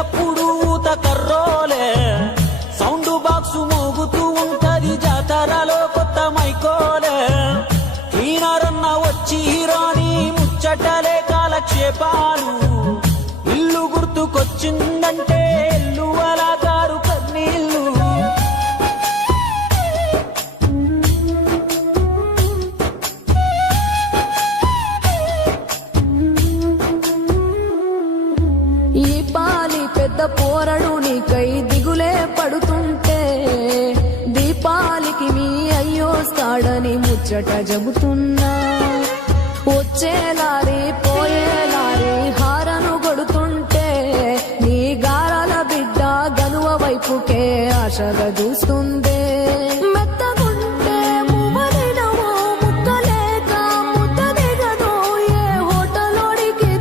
ఎల్లప్పుడూ ఊత కర్రోలే sound box మోగుతూ ఉంటది జాతరలో కొత్త మైకోలే ఈనారన్న వచ్చి రాని ముచ్చటలే కాలక్షేపాలు ఇల్లు గుర్తుకొచ్చిందంటే ఎల్లు అలా కారు కన్నీళ్ళు ఈ పాలి పెద్ద పోరడు నీకై దిగులే పడుతుంటే దీపాలికి మీ అయ్యోస్తాడని ముచ్చట చెబుతున్నా వచ్చేలారి